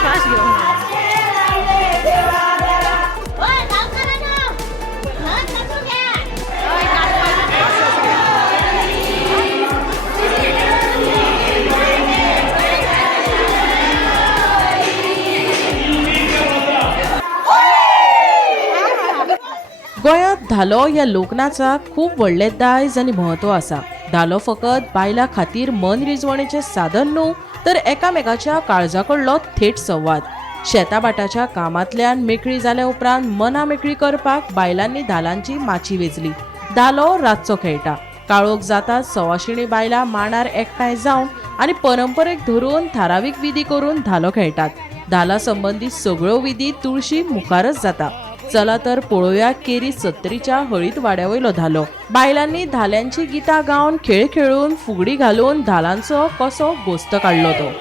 श्वास घेऊन गोंयांत धालो ह्या लोकनाचाक खूब व्हडलें दायज आनी म्हत्व आसा. धालो फकत बायलां खातीर मनरिजवणेचें साधन न्हू, तर एकामेकाच्या काळजाकडलो थेट संवाद. शेताबाटाच्या कामांतल्यान मेकळी जाल्या उपरांत मना मेकळी करपाक बायलांनी धालांची माची वेचली. धालो रातचो खेळटा. काळोख जाताच सवाशिणी बायलां मांडार एकठांय जावन आनी परंपरेक धरून थारावीक विधी करून धालो खेळटात. धाला संबंधी सगळ्यो विधी तुळशी मुखारच जाता. चला तर पळोवया केरी 70च्या हळीत वाड्यावयलो धालो. बायलांनी धाल्यांची गितां गावन खेळ खेळून फुगडी घालून धालांचो कसो घोस्त काडलो तो.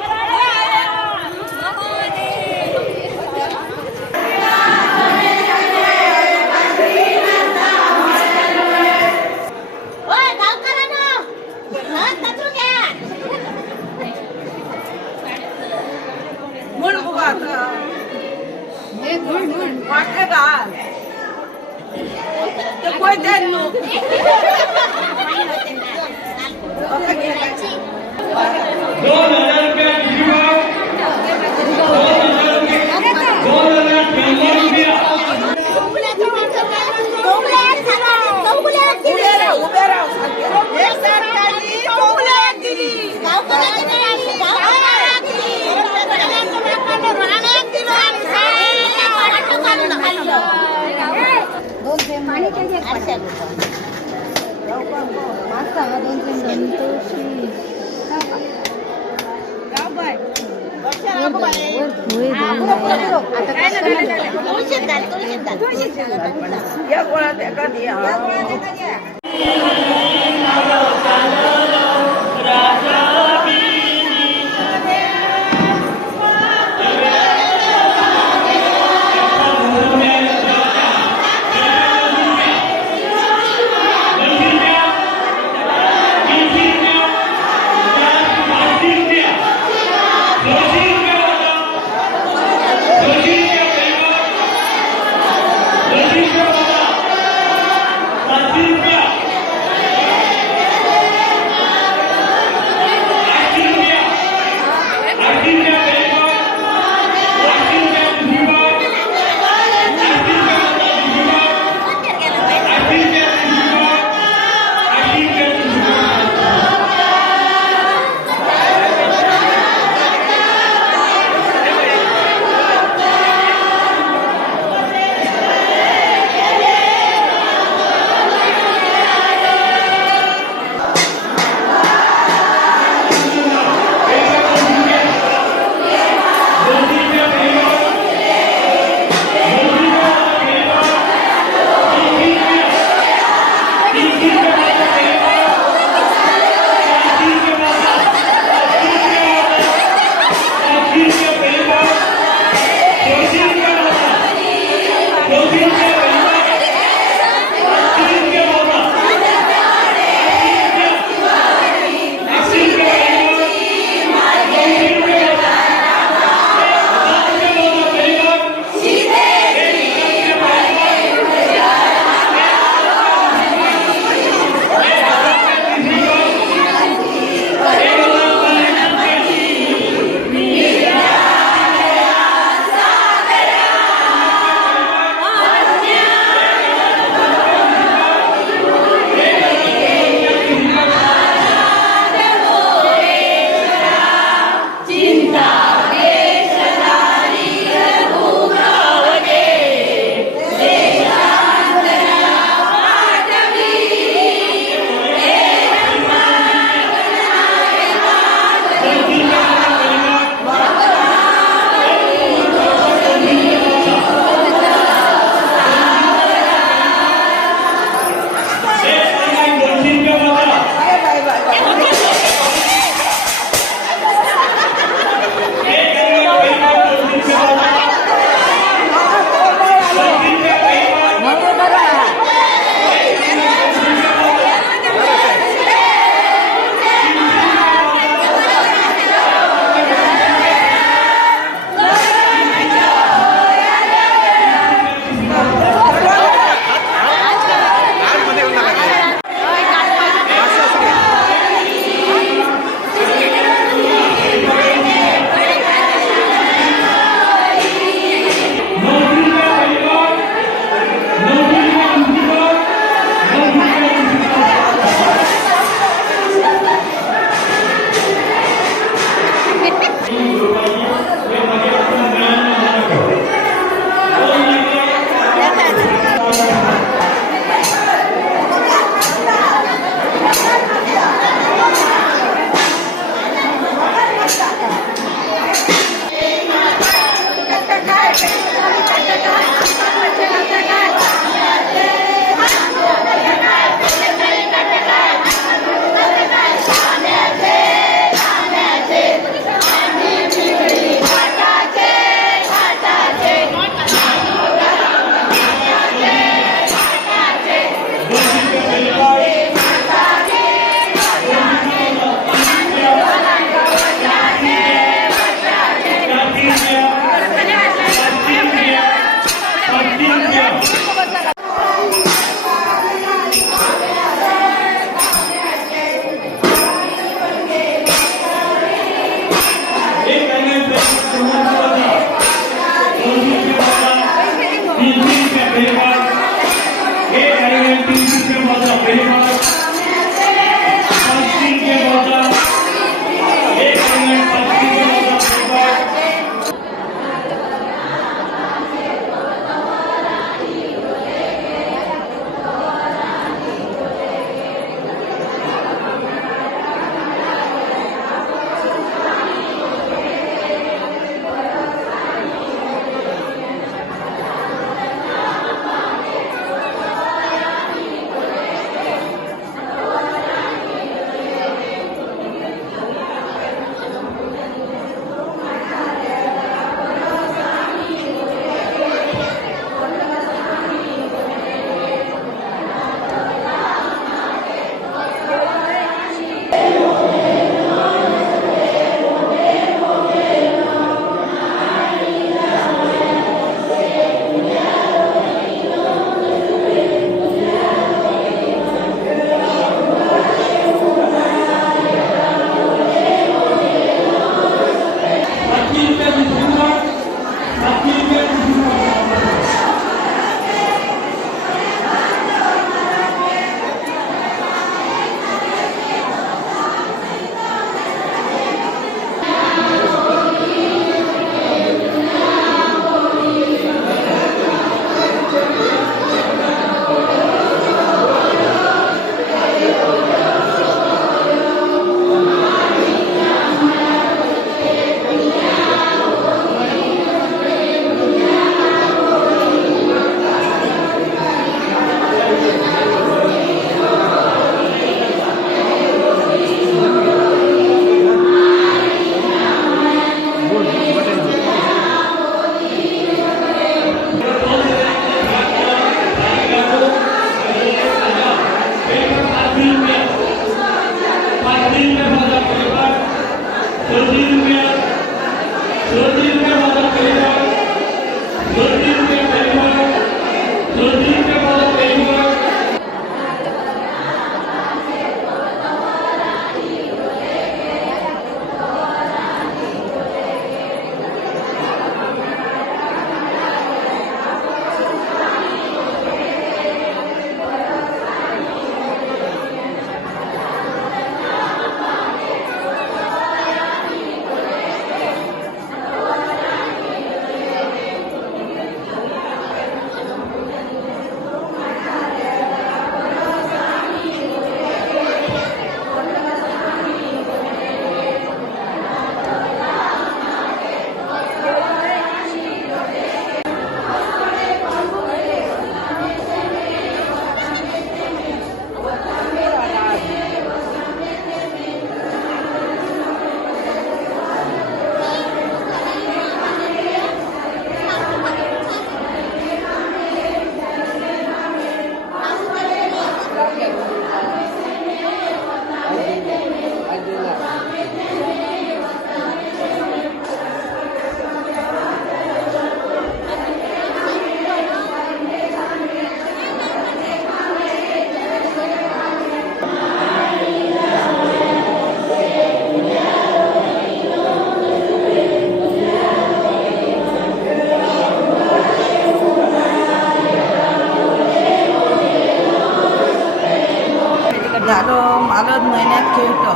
धालो मालद महिन्यात खेळतो.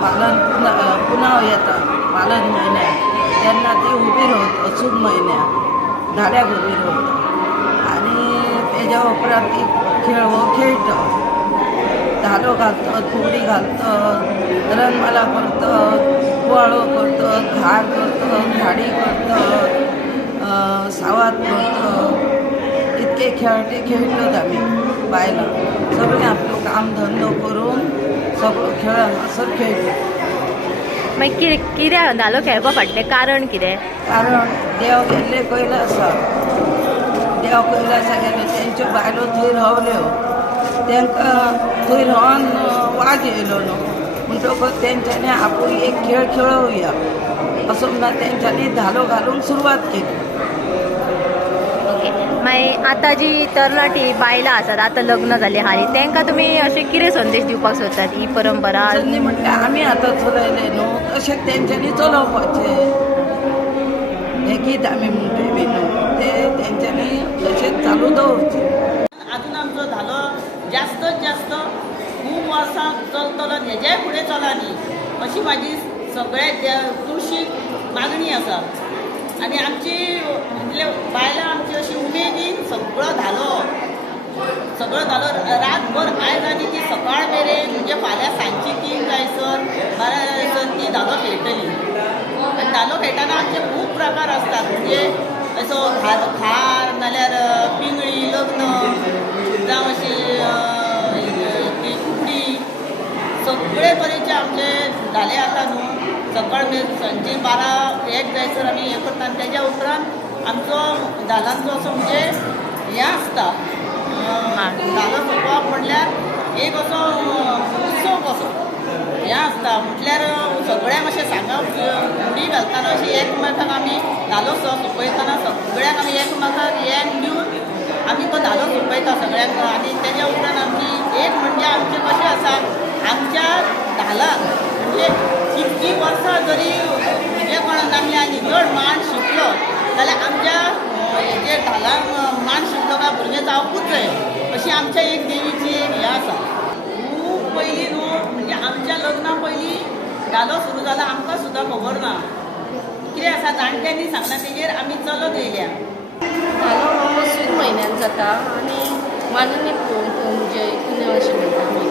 पालन पुन्हा येतं मालद महिन्यात त्यांना ती उभी राहत अचूक महिन्यात धाड्याक उभी राहतं आणि त्याच्या उपरांत ती खेळ हो खेळतं. धालो घालतात, फुगडी घालतात, रंगमाला करतात, कुवाळो करतात, घार करतात, झाडी करतात, सावात करतात. इतके खेळ ते खेळतात आम्ही बायला सगळे आपलं काम धंदो करून सगळं खेळ असं खेळतो. मागीर कित्याक धालो खेळपा फाटलें कारण कितें? कारण देव गेल्ले कैलासा, देव कैलासा गेले तेंच्यो बायलो थंय रावल्यो, तांकां थंय रावन वाज येयलो न्हू म्हणटकच तेंच्यांनी आपूण एक खेळ खेळोवया असो म्हणून तेंच्यांनी धालो घालूंक सुरवात केली. मागीर आतां जी तरणाटी बायलां आसात, आतां लग्न जालीं हालीं, तांकां तुमी अशें कितें संदेश दिवपाक सोदतात? ही परंपरा संदी म्हटल्यार आमी आतां चलयले न्हू तशेंच तेंच्यांनी चलोवपाचें. हें गीत आमी म्हणटोय बी न्हू ते तेंच्यांनी तशेंच चालू दवरचें. अजून आमचो धालो जास्तच जास्त खूब वर्सां चलतलो, हेज्याय फुडें चलानी अशी म्हाजी सगळ्या तुळशीक मागणी आसा. आनी आमची म्हणजे बायलां आमची अशी उमेदीन सगळो धालो रातभर आयज आनी ती सकाळ मेरेन म्हणजे फाल्यां सांजची 3 जायसर 12 जायसर ती धालो खेळटली. आनी धालो खेळटाना आमचे खूब प्रकार आसतात, म्हणजे असो खार नाल्यार पिंगळी लग्न जावं अशी ती फुगडी सगळे तरेचे आमचे धाले आसा न्हू. सकाळ सांजे 12-1 जायसर आमी हें करता. आनी तेज्या उपरांत आमचो धालांचो असो म्हणजे हें आसता, धालो सोंपोवप म्हणल्यार एक असो उत्सव कसो हें आसता. म्हटल्यार सगळ्यांक अशें सांगप फुगडी घालतना अशी एकमेकाक आमी धालो सोंपयतना सगळ्यांक आमी एकमेकाक हें दिवन आमी तो धालो सोंपयता सगळ्यांक. आनी तेज्या उपरांत आमची एक म्हणजे आमचें कशें आसा, आमच्या धालाक म्हणजे कितकी वर्सां जरी म्हणजे कोणाक नासलें आनी जर मान शिकलो जाल्यार आमच्या हेजे धालांक मान शिकलो काय भुरगें जावपूच जाय अशी आमच्या एक देवीची एक हें आसा. खूब पयलीं न्हू म्हणजे आमच्या लग्ना पयलीं धालो सुरू जाला आमकां सुद्दां खबर ना. कितें आसा जाणट्यांनी सांगला तेजेर आमी चलत येयल्या. धालो हो सून म्हयन्यान जाता आनी माननी म्हणजे पुण्य अशें म्हणटा आमी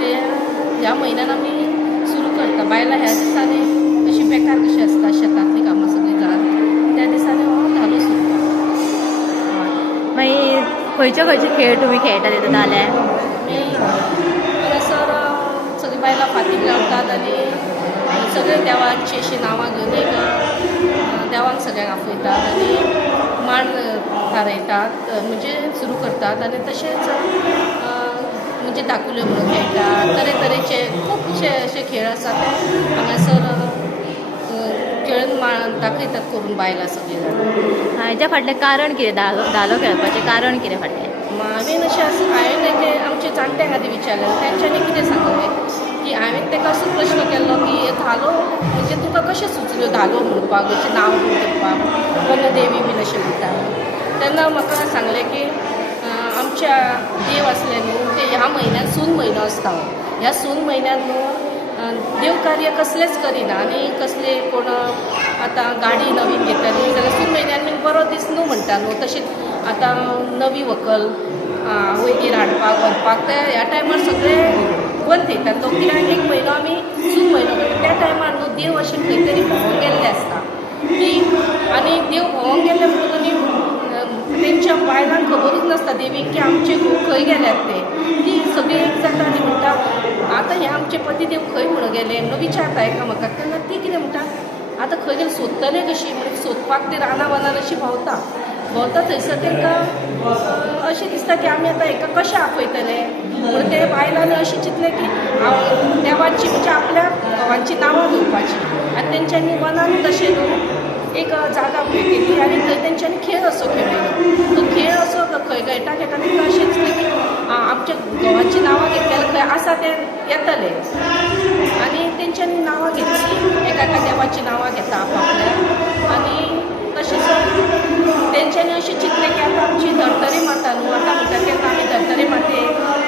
ते ह्या म्हयन्यान आमी सुरू करता. बायलां ह्या दिसांनी अशी बेकार कशी आसता, शेतांतली कामां सगळीं जावन त्या दिसांनी हो धालो सुरू करता. मागीर खंयचे खेळ तुमी खेळटा तेतून धाल्यार? हांगासर सगळीं बायलां फाटीं लावतात आनी सगळे देवाची अशीं नांवां घेवन एक देवाक सगळ्यांक आपयतात आनी मांड थारयतात म्हणजे सुरू करतात. आनी तशेंच म्हणजे धाकुल्यो म्हणून खेळटात, तरेतरेचे खुबशे कसले असे खेळ आसा ते हांगासर खेळून दाखयतात करून बायलां सगळीं जाण. हाच्या फाटलें कारण कितें धालो खेळपाचें कारण कितें फाटलें? हांवें अशें हांवें ते आमच्या जाणट्यांक आदी विचारलें, तेंच्यांनी कितें सांगलें की हांवें ताका असो प्रश्न केल्लो की हे धालो म्हणजे तुका कशें सुचल्यो धालो म्हणपाक, अशें नांव घेवपाक, वनदेवी बीन अशें म्हणटा. तेन्ना म्हाका सांगलें की आमच्या देव आसले न्हू ते ह्या म्हयन्यात सून म्हयनो आसता. ह्या सून म्हयन्यांत न्हू देव कार्य कसलेंच करिना आनी कसले कोण आतां गाडी नवीन घेतली जाल्यार सून म्हयन्यान बीन बरो दीस न्हू म्हणटा न्हू. तशेंच आतां नवी व्हंकल वयगीर हाडपाक व्हरपाक ते ह्या टायमार सगळे बंद थेयतात लोक. कित्याक एक म्हयनो आमी सून म्हयनो करता त्या टायमार न्हू देव अशें खंय तरी भोंवूंक गेल्ले आसता की आनी देव भोंवूंक गेल्ले म्हणटकूच तेंच्या बायलांक खबरूच नासता देवीक की आमचे घोव खंय गेल्यात ते. ती सगळी एक जाता आनी म्हणटा आतां हे आमचे पती देव खंय म्हणून गेले म्हणून विचारता एकामेकाक. तेन्ना ती कितें म्हणटा आतां खंय गेले सोदतले कशी म्हणून सोदपाक ते रानां वनान अशी भोंवता थंयसर तांकां अशें दिसता की आमी आतां हेका कशें आपयतले म्हणून ते बायलांनी अशें चिंतलें की हांव देवाची म्हणजे आपल्या घोवांची नांवां घेवपाची आनी तेंच्यांनी वनानूच अशें न्हू एक जागा पळयली आनी थंय तेंच्यांनी खेळ असो खेळयलो. तो खेळ असो खंय खेळटा तांकां अशें दिसलें की आमच्या घोवांची नांवां घेतलेले खंय आसा ते येतले आनी तेंच्यांनी नांवां घेतली एका देवाची नांवां घेता आपल्या आनी तशेंच तेंच्यांनी अशें चिंतलें की आतां आमची धर्तरे माता न्हू आतां म्हणटा तेन्ना आमी धर्तरे माते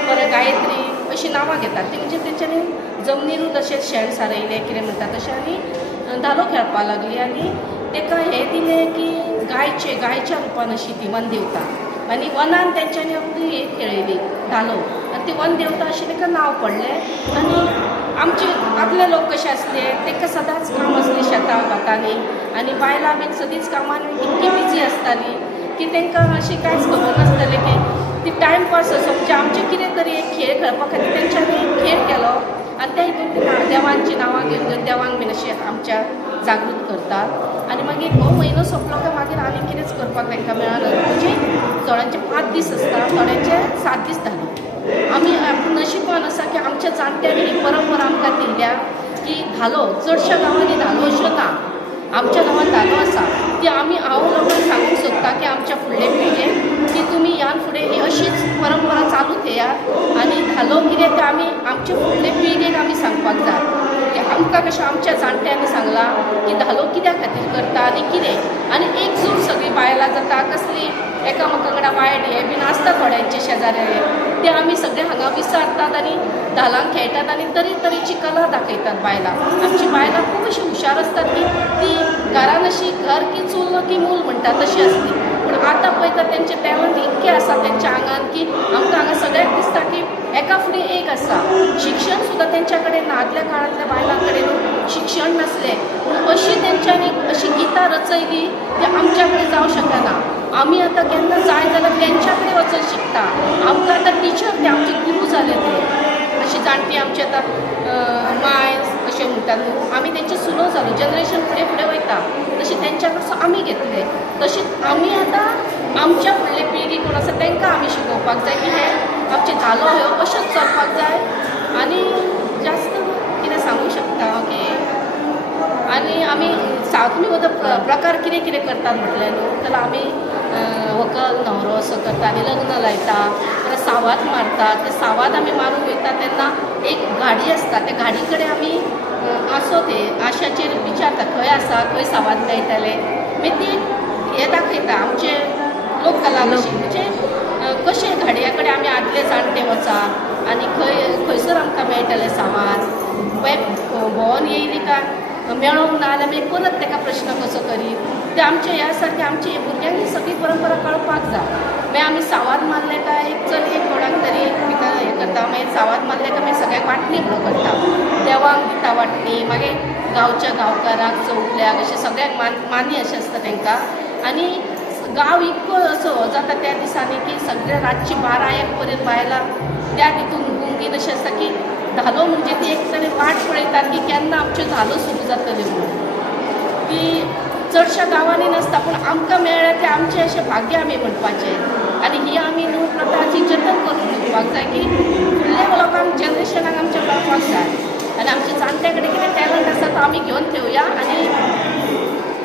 परत गायत्री अशीं नांवां घेतात. ती म्हणजे तेंच्यांनी जमनीरूच अशें शेण सारयलें कितें म्हणटा तशें आनी धालो खेळपाक लागली आनी ताका हें दिलें की गायच्या रुपान अशी ती वन देवता आनी वनान तेंच्यांनी आपली हे खेळयली धालो आनी ती वन देवता अशें ताका नांव पडलें. आनी आमचे आपले लोक कशे आसले तांकां सदांच काम आसलें शेतां भाटांनी आनी बायलां बीन सदींच कामान इतकी बिजी आसताली की तांकां अशें कांयच खबर नासतालें की ती टायमपास असो म्हणजे आमचें कितें तरी एक खेळ खेळपा खातीर तेंच्यांनी खेळ केलो आनी त्या हितून देवांची नांवां घेवन देवांक बीन अशें आमच्या जागृत करतात. आनी मागीर हो म्हयनो सोंपलो काय मागीर आनी कितेंच करपाक तांकां मेळना म्हणजे थोड्यांचे 5 दीस आसता थोड्यांचे 7 दीस धालो. आमी नशिबान आसा की आमच्या जाणट्यांनी ही परंपरा आमकां दिल्या की धालो चडशा गांवांनी धालो अश्यो ना. आमच्या गांवांत धालो आसा ती आमी हांव लोकांक सांगूंक सोदता की आमच्या फुडले पिळगेक की तुमी ह्यान फुडें ही अशीच परंपरा चालू घेयात आनी धालो कितें तें आमी आमचे फुडले पिळगेक आमी सांगपाक जाय की आमकां कशें आमच्या जाणट्यांनी सांगलां की धालो कित्या खातीर करता आनी कितें आनी एकजूट सगळीं बायलां जाता कसली एकामेका कडेन वायट हें बीन आसता थोड्यांचे शेजाऱ्या ते आमी सगळे हांगा विचारतात आनी धालांक खेळटात आनी तरेतरेची कला दाखयतात बायलां. आमची बायलां खूब अशी हुशार आसतात की ती घरान अशी घर की चूल की मूल म्हणटा तशी आसली पूण आतां पळयता तेंचे टॅलंट इतके आसा तेंच्या आंगान की आमकां हांगा सगळ्याक दिसता की एका फुडें एक आसा. शिक्षण सुद्दां तेंच्या कडेन ना. आदल्या काळांतल्या बायलां कडेन शिक्षण नासलें पूण अशी तेंच्यांनी अशी गितां रचयली ती आमच्या कडेन जावं शकना. आमी आतां केन्ना जाय जाल्यार तेंच्या कडेन वचून शिकता. आमकां आतां टिचर ते आमचे गुरू जाले ते अशी जाणटी आमची आतां माय अशें म्हणटात न्हू आमी तेंचे सुनो जालो जनरेशन फुडें फुडें वयता तशें तेंच्या कडसून आमी घेतले तशेंच आमी आतां आमच्या फुडले पिळगी कोण आसा तांकां आमी शिकोवपाक जाय की हे आमचे धालो ह्यो अश्योच चलपाक जाय आनी जास्त कितें सांगूंक शकता की आनी आमी तुमी प्रकार कितें कितें करतात म्हटलें न्हू जाल्यार आमी व्हंकल न्हवरो असो करता आनी लग्न लायता परत सावात मारता ते सावात आमी मारूंक वयता तेन्ना एक गाडी आसता त्या गाडी कडेन आमी आसो ते आशाचेर विचारता खंय आसा खंय सावात मेळटले मागीर ती हें दाखयता आमचे लोककला कशी म्हणजे कशें गाडया कडेन आमी आदले जाणटे वचा आनी खंयसर आमकां मेळटले सावात भोंवोन येयली काय मेळोंक ना जाल्यार मागीर परत ताका प्रश्न कसो करीत ते आमचे ह्या सारकें आमची भुरग्यांक सगळी परंपरा कळपाक जाय. मागीर आमी सावात मारले काय एक चलयेक कोणाक तरी हें करता मागीर सावात मारले काय मागीर सगळ्याक वांटणी म्हणून करता देवांक दिता वांटणी मागीर गांवच्या गांवकाराक चौगल्याक अशें सगळ्याक मानी अशें आसता तांकां आनी गांव इतको असो जाता त्या दिसांनी की सगळे रातची 12-1 पर्यंत बायलां त्या तितून गुंगीन अशें आसता की धालो म्हणजे ती एक तरी वाट पळयतात की केन्ना आमच्यो धालो सुरू जातल्यो म्हणून ती चडशा गांवांनी नासता पूण आमकां मेळ्ळें तें आमचें अशें भाग्य आमी म्हणपाचें आनी ही आमी न्हू प्रथाची जतन करून घेवपाक जाय की फुडल्या लोकांक जनरेशनाक आमच्या कळपाक जाय आनी आम्ही घेऊन ठेवूया आणि